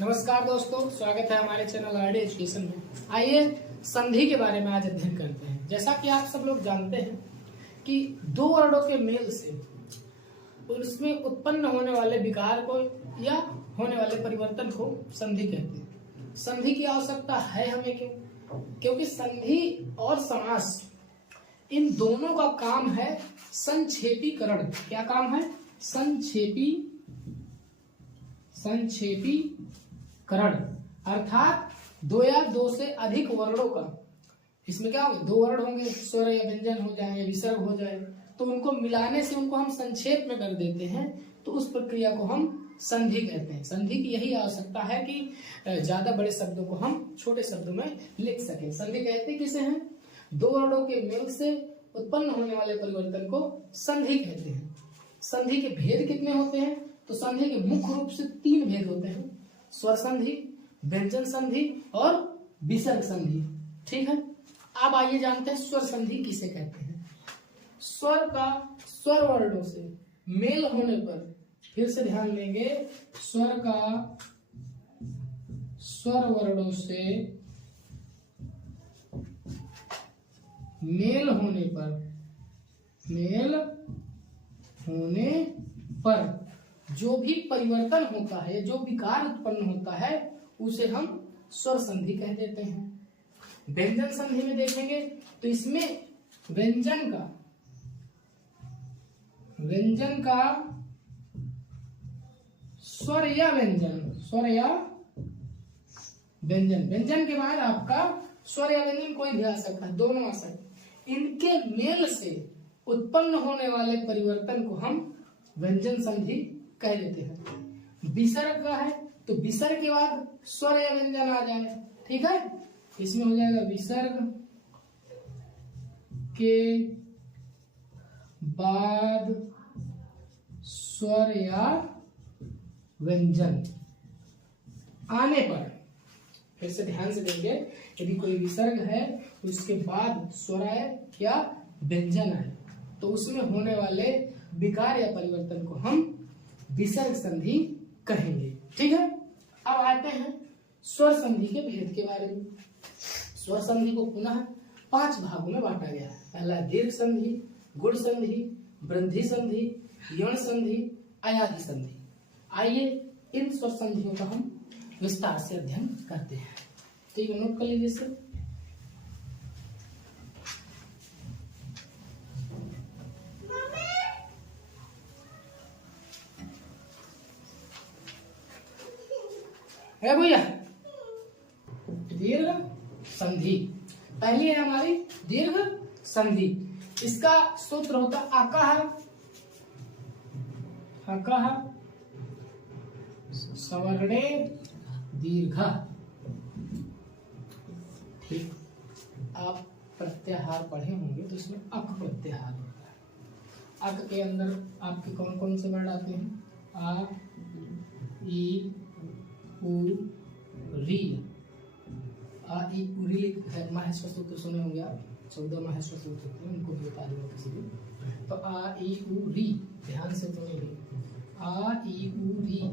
नमस्कार दोस्तों, स्वागत है हमारे चैनल आरडी एजुकेशन में। आइए संधि के बारे में आज अध्ययन करते हैं। जैसा कि आप सब लोग जानते हैं कि दो वर्णों के मेल से उसमें उत्पन्न होने वाले विकार को या होने वाले परिवर्तन को संधि कहते हैं। संधि की आवश्यकता है हमें क्यों? क्योंकि संधि और समास इन दोनों का काम है संक्षेपीकरण। क्या काम है? संक्षेपीकरण, अर्थात दो या दो से अधिक वर्णों का। इसमें क्या होगा? दो वर्ण होंगे, स्वर या व्यंजन हो जाए, विसर्ग हो जाए, तो उनको मिलाने से उनको हम संक्षेप में कर देते हैं, तो उस प्रक्रिया को हम संधि कहते हैं। संधि की यही आवश्यकता है कि ज्यादा बड़े शब्दों को हम छोटे शब्दों में लिख सकें। संधि कहते किसे हैं? दो वर्णों के मेल से उत्पन्न होने वाले परिवर्तन को संधि कहते हैं। संधि के भेद कितने होते हैं? तो संधि के मुख्य रूप से तीन भेद होते हैं: स्वर संधि, व्यंजन संधि और विसर्ग संधि। ठीक है, अब आइए जानते हैं स्वर संधि किसे कहते हैं। स्वर का स्वर वर्णों से मेल होने पर, फिर से ध्यान देंगे, स्वर का स्वर वर्णों से मेल होने पर जो भी परिवर्तन होता है, जो विकार उत्पन्न होता है, उसे हम स्वर संधि कह देते हैं। व्यंजन संधि में देखेंगे तो इसमें व्यंजन का स्वर या व्यंजन के बाद आपका स्वर या व्यंजन कोई भी आ सकता है, दोनों आ सकते हैं। इनके मेल से उत्पन्न होने वाले परिवर्तन को हम व्यंजन संधि कह देते हैं। विसर्ग का है तो विसर्ग के बाद स्वर या व्यंजन आ जाए। ठीक है, इसमें हो जाएगा विसर्ग के बाद स्वर या व्यंजन आने पर, फिर से ध्यान से देंगे, यदि कोई विसर्ग है तो उसके बाद स्वर आए या व्यंजन आए, तो उसमें होने वाले विकार या परिवर्तन को हम विसर्ग संधि कहेंगे। ठीक है, अब आते हैं स्वर संधि के भेद के बारे में। स्वर संधि को पुनः 5 भागों में बांटा गया है। पहला दीर्घ संधि, गुण संधि, वृद्धि संधि, यौन संधि, अयाधि संधि। आइए इन स्वर संधियों का हम विस्तार से अध्ययन करते हैं। ठीक है, नोट कर लीजिए इसे। है भैया, दीर्घ संधि पहली है हमारी दीर्घ संधि। इसका सूत्र होता अकह सवर्णे दीर्घ। ठीक, आप प्रत्याहार पढ़े होंगे तो इसमें अक प्रत्याहार होता है। अक के अंदर आपके कौन कौन से वर्ड आते हैं? आ, ई, उ, री। आ, ई, उ, री माहेश्वर सूत्र सुने होंगे आप, 14 माहेश्वर सूत्र होते हैं, उनको भी बता दूंगा किसी भी। तो आ, ई, उ, री ध्यान से सुनेंगे। आ, ई, उ, री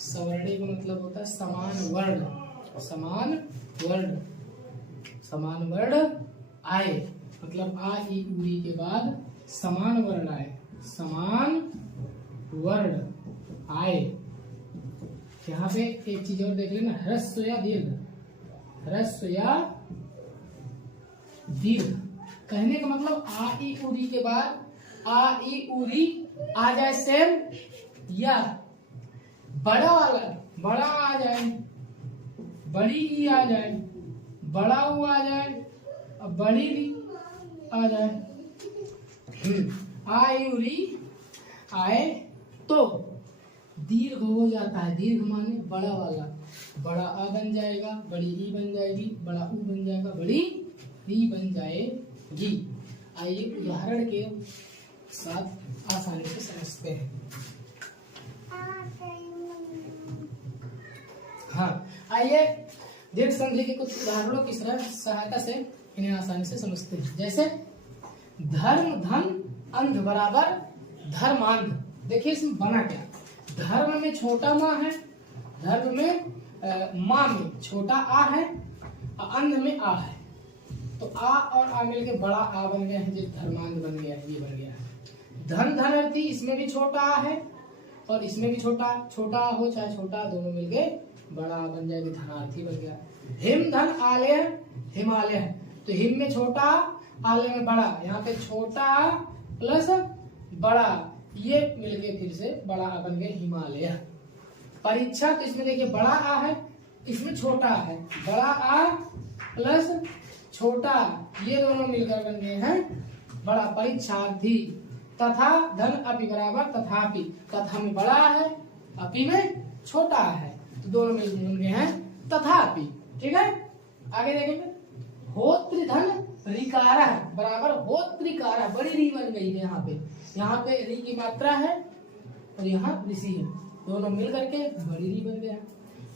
सवर्णे का मतलब होता है समान वर्ण आए, मतलब आ, ई, उ, री के बाद समान वर्ण आए। यहाँ पे एक चीज और देख लेना, ह्रस्व या दीर्घ कहने का मतलब आ, ई, उ, री के बाद आ, ई, उ, री आ जाए सेम, या बड़ा आ जाए, बड़ी ई आ जाए, बड़ा उ आ जाए और बड़ी री आ जाए। आ, ई, उ, री आए तो दीर्घ हो जाता है। दीर्घ माने बड़ा वाला, बड़ा आ बन जाएगा, बड़ी ई बन जाएगी, बड़ा उ बन जाएगा, बड़ी री बन जाएगी। आइए उदाहरण के साथ आसानी से समझते हैं। हाँ, आइए दीर्घ संधि के कुछ उदाहरणों की सहायता से इन्हें आसानी से समझते हैं। जैसे धर्म धन अंध बराबर धर्मांध। देखिए इसमें बना क्या, धर्म में छोटा माँ है धर्म में माँ में छोटा आ है और अंध में आ है, तो आ और आ मिलके बड़ा आ बन गया है, जो धर्मांध बन गया है, ये बन गया है। धन धनर्थी, इसमें भी छोटा आ है और इसमें भी छोटा हो चाहे छोटा, दोनों मिलके बड़ा आ बन जाएगा, धनार्थी बन गया। हिम धन आलय हिमालय, तो हिम में छोटा आलय में बड़ा, यहाँ पे छोटा प्लस बड़ा, ये मिलके फिर से बड़ा आ बन गया हिमालय। परीक्षा, तो इसमें देखिए बड़ा आ है, इसमें छोटा है, बड़ा आ प्लस छोटा, ये दोनों मिलकर बन गए हैं बड़ा परीक्षार्थी। तथा धन अपि बराबर तथापि, तथा में बड़ा है, अपि में छोटा है, तो दोनों मिलकर बन गए हैं तथापि। ठीक है, आगे देखेंगे। होत्र धन ऋकार बराबर होत्रिकार, बड़ी री बन गई है यहाँ पे री की मात्रा है और यहाँ ऋषि है, दोनों मिल करके बड़ी री बन गया।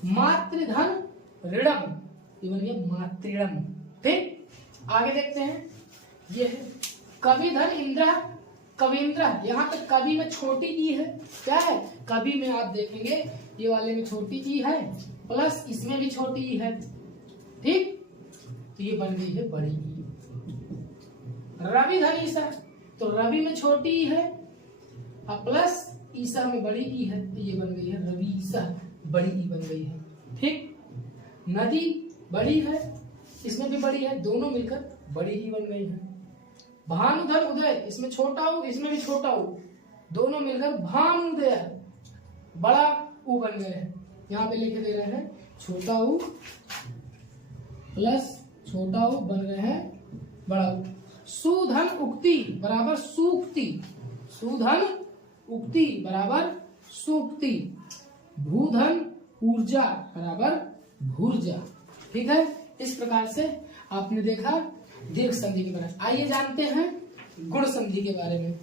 मातृधन ऋणम, ये बन गया मातृणम। ठीक, आगे देखते हैं। ये है कवि धन इंद्र कविंद्र, यहाँ पे कवि में छोटी ई है, क्या है कवि में आप देखेंगे ये वाले में छोटी ई है प्लस इसमें भी छोटी ई है। ठीक, तो ये बन गई है बड़ी ई। रवि धन ईसा, तो रवि में छोटी ई है और प्लस ईसा में बड़ी ई है, तो ये बन गई है रवि ईसा, बड़ी ई बन गई है। ठीक, नदी बड़ी है, इसमें भी बड़ी है, दोनों मिलकर बड़ी ई बन गई है। भानुधन उदय, इसमें छोटा हो इसमें भी छोटा हो, दोनों मिलकर भानुदय, बड़ा ऊ बन गए हैं। यहाँ पे लिखे दे रहे हैं छोटा ऊ प्लस छोटा ऊ बन रहे हैं बड़ा ऊ। सुधन उक्ति बराबर सूक्ति, सुधन उक्ति बराबर सूक्ति। भूधन ऊर्जा बराबर भूर्जा। ठीक है, इस प्रकार से आपने देखा दीर्घ संधि के बारे में। आइए जानते हैं गुण संधि के बारे में।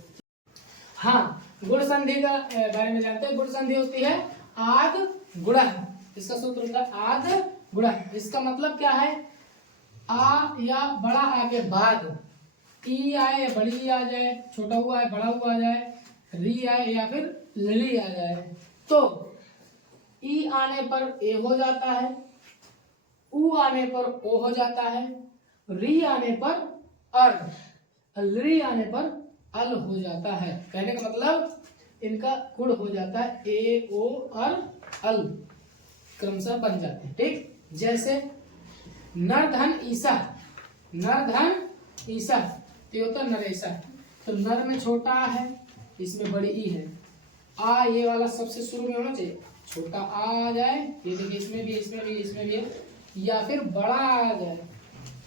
हाँ, गुण संधि का बारे में जानते हैं। गुण संधि होती है आद गुण, इसका सूत्र होता है आद गुण। इसका मतलब क्या है, आ या बड़ा आ के बाद ई आए या बड़ी ई आ जाए, छोटा हुआ है बड़ा हुआ आ जाए, री आए या फिर लली आ जाए, तो ई आने पर ए हो जाता है, ऊ आने पर ओ हो जाता है, री आने पर अर, री आने पर अल हो जाता है। कहने का मतलब इनका गुण हो जाता है ए ओ और अल, क्रमशः बन जाते हैं। ठीक, जैसे नर धन ईसा, नर धन ईसा, तो होता है नरेशा, तो नर में छोटा है, इसमें बड़ी ई है। आ ये वाला सबसे शुरू में होना चाहिए, छोटा आ जाए, ये देखिए इसमें भी इसमें भी इसमें भी है, या फिर बड़ा आ जाए।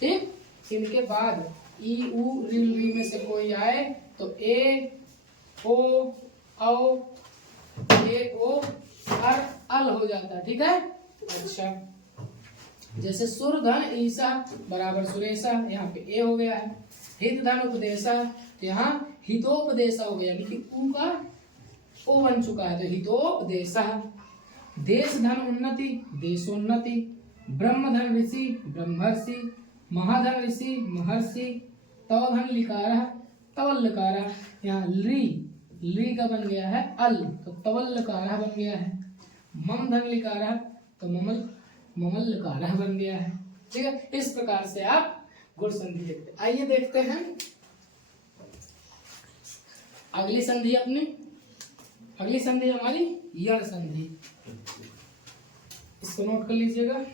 ठीक, इनके बाद ई उ री में से कोई आए तो ए ओ औ ए ओ और अल हो जाता है। ठीक है, अच्छा जैसे सुर धन ईसा बराबर सुरेशा, यहाँ पे ए हो गया है। हित धन उपदेशा, तो यहाँ हितोपदेशा हो गया, यानी कि ऊ का ओ बन चुका है, तो हितोपदेशा। देश धन उन्नति देशोन्नति, ब्रह्म धन ऋषि ब्रह्मर्षि, महाधन ऋषि महर्षि, तव धन लिकारा तवल्लकारा, यहाँ ली का बन गया है अल, तो तवल्लकारा बन गया है। मम धन लिकारा, तो ममल्लकारा बन गया है। ठीक है, इस प्रकार से आप गुण संधि देखते हैं। आइए देखते हैं अगली संधि अपनी। अगली संधि हमारी यण संधि, इसको नोट कर लीजिएगा।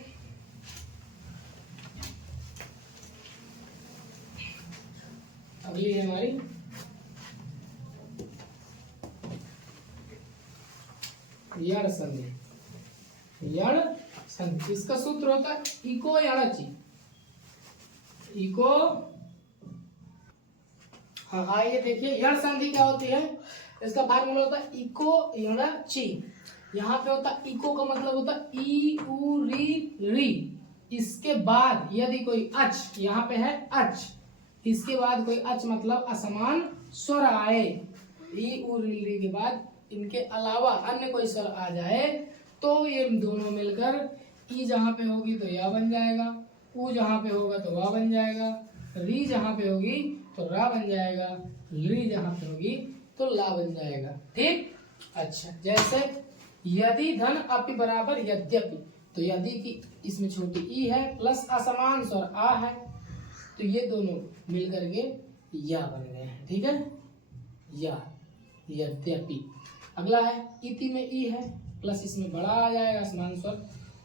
अगली है हमारी यण संधि। यण संधि, इसका सूत्र होता है इको यणचि, इको। हाँ, आइए देखिए यण संधि क्या होती है, इसका फार्मूला होता है इको यणचि। यहाँ पे होता है इको का मतलब होता है ई उ री, इसके बाद यदि कोई अच, यहाँ पे है अच, इसके बाद कोई अच मतलब असमान स्वर आए, ई उ री के बाद इनके अलावा अन्य कोई स्वर आ जाए, तो ये दोनों मिलकर ई जहाँ पे होगी तो या बन जाएगा, ऊ जहाँ पे होगा तो वा बन जाएगा, री जहाँ पे होगी तो रा बन जाएगा, ली जहाँ पे होगी तो ला बन जाएगा। ठीक, अच्छा जैसे यदि धन अपि बराबर यद्यपि, तो यदि की इसमें छोटी ई है प्लस असमान स्वर आ है, तो ये दोनों मिल करके या बन गए हैं। ठीक है, या, यद्यपि। अगला है इति में ई है प्लस इसमें बड़ा आ जाएगा असमान स्वर,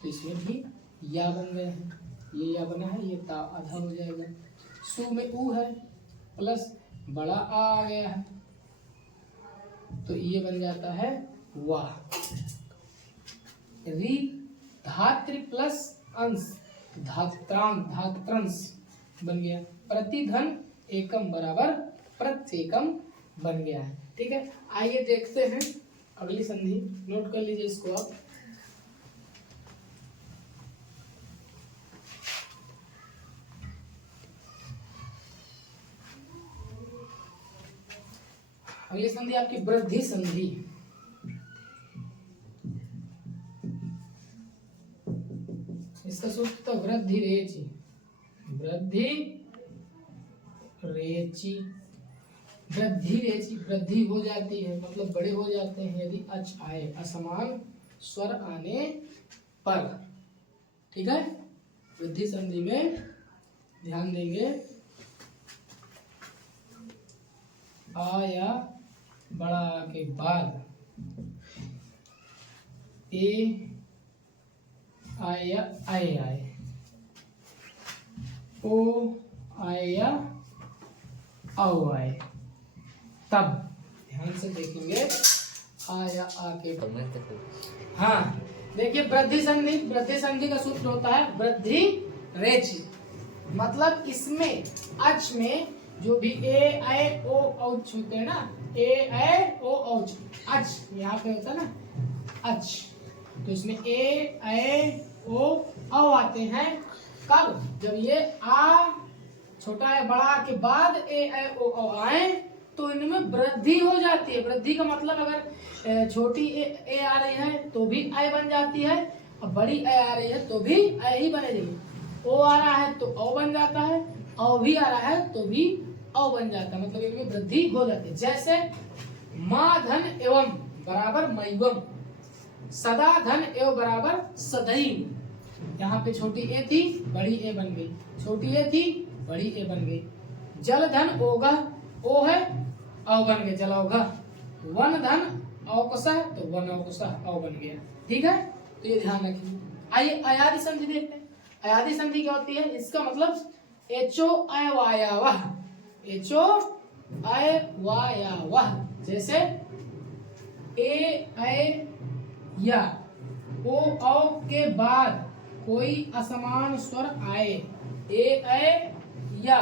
तो इसमें भी या बन गए हैं। ये या बना है, ये ता आधा हो जाएगा। सु में ऊ है प्लस बड़ा आ गया है, तो ये बन जाता है वाह। री धात्री प्लस अंश धात्रंश बन गया। प्रतिधन एकम बराबर प्रत्येकम बन गया है। ठीक है, आइए देखते हैं अगली संधि। नोट कर लीजिए इसको आप। अगली संधि आपकी वृद्धि संधि। इसका सूत्र तो वृद्धि रेचि, वृद्धि रेचि, वृद्धि रेचि, वृद्धि हो जाती है मतलब बड़े हो जाते हैं यदि अच आए, असमान स्वर आने पर। ठीक है, वृद्धि संधि में ध्यान देंगे आ या बड़ा के बाद ए आए या आए आए, ओ आए या आओ आए, तब ध्यान से देखेंगे आ या आ के। हाँ देखिए, वृद्धि संधि, वृद्धि संधि का सूत्र होता है वृद्धि रेचि, मतलब इसमें अच में जो भी ए आए ओ औच होते हैं ना, ए आए ओ औच, अच यहाँ पे होता है ना अच, तो इसमें ए आए ओ औ आते हैं। कब? जब ये आ छोटा है बड़ा के बाद ए आए ओ औ आए तो इनमें वृद्धि हो जाती है। वृद्धि का मतलब अगर छोटी ए आ रही है तो भी आई बन जाती है, और बड़ी ए आ रही है तो भी आई ही बनेगी। ओ आ रहा है तो औ बन जाता है, औ भी आ रहा है तो भी औ बन जाता है, मतलब इनमें वृद्धि हो जाती है। जैसे माँ धन एवं बराबर मैवम, सदा धन एवं बराबर सदैव। यहाँ पे छोटी ए थी बड़ी ए बन गई, छोटी ए थी बड़ी ए बन गई। जल धन ओगा, ओ है औ बन गया जलौघा। वन धन औकसा तो वन औकसा औ बन गया। ठीक है, तो ये ध्यान रखिए। आइए अयादि संधि देखते हैं। अयादि संधि क्या होती है? इसका मतलब एचो अय वायावह, एचो अय वायावह। जैसे ए अय या ओ औ के बाद कोई असमान स्वर आए, ए अय या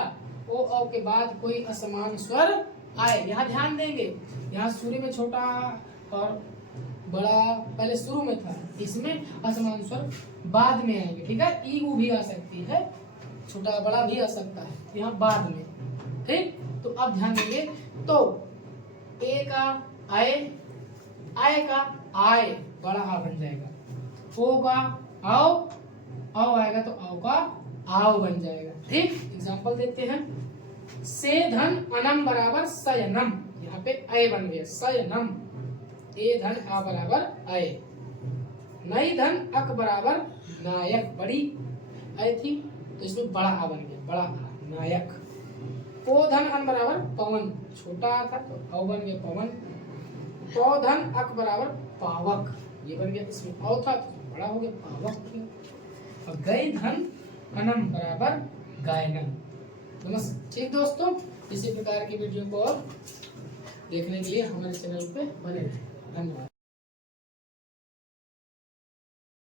ओ औ के बाद कोई असमान स्वर आए। यहाँ ध्यान देंगे, यहाँ शुरू में छोटा और बड़ा पहले शुरू में था, इसमें असमान स्वर बाद में आएंगे। ठीक है, ई ऊ भी आ सकती है, छोटा बड़ा भी आ सकता है, यहाँ बाद में। ठीक, तो अब ध्यान देंगे, तो ए का आए, आए का आए बड़ा आ बन जाएगा, ओ का आओ, आओ आएगा तो आओ का आओ बन जाएगा। ठीक, एग्जाम्पल देखते हैं। से धन अनम बराबर सयनम, यहाँ पे अय बन गया सयनम। ए धन आ बराबर अय। नई धन अक बराबर नायक, बड़ी अय थी तो इसमें बड़ा आ बन गया, बड़ा आ नायक। पो धन अन बराबर पवन, छोटा आ था तो औ बन गया पवन। पौ धन अक बराबर पावक, ये बन गया, इसमें औ था तो बड़ा हो गया पावक। और गई धन अनम बराबर गायनम। नमस्ते। ठीक दोस्तों, इसी प्रकार की वीडियो को देखने के लिए हमारे चैनल पे बने रहें। धन्यवाद।